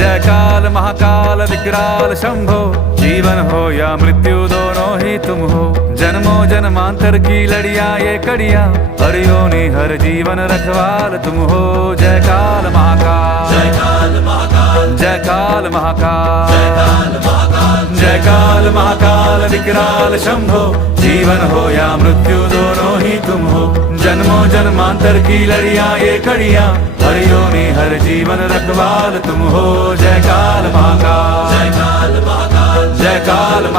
जय काल महाकाल विकराल शंभो, जीवन हो या मृत्यु दोनों ही तुम हो। जन्मों जन्मांतर की लड़िया ये कड़िया, हर योनि हर जीवन रखवाल तुम हो। जय काल महाकाल, जय काल महाकाल, जय काल महाकाल, जय काल महाकाल, जय काल महाकाल विकराल शंभो, जीवन हो या मृत्यु दोनों ही तुम हो। जन्मों जन्मांतर की लड़िया ये कड़िया, हर योनि हर जीवन रखवाल तुम हो। जय काल महाकाल, जय काल महाकाल, जय काल महाकाल।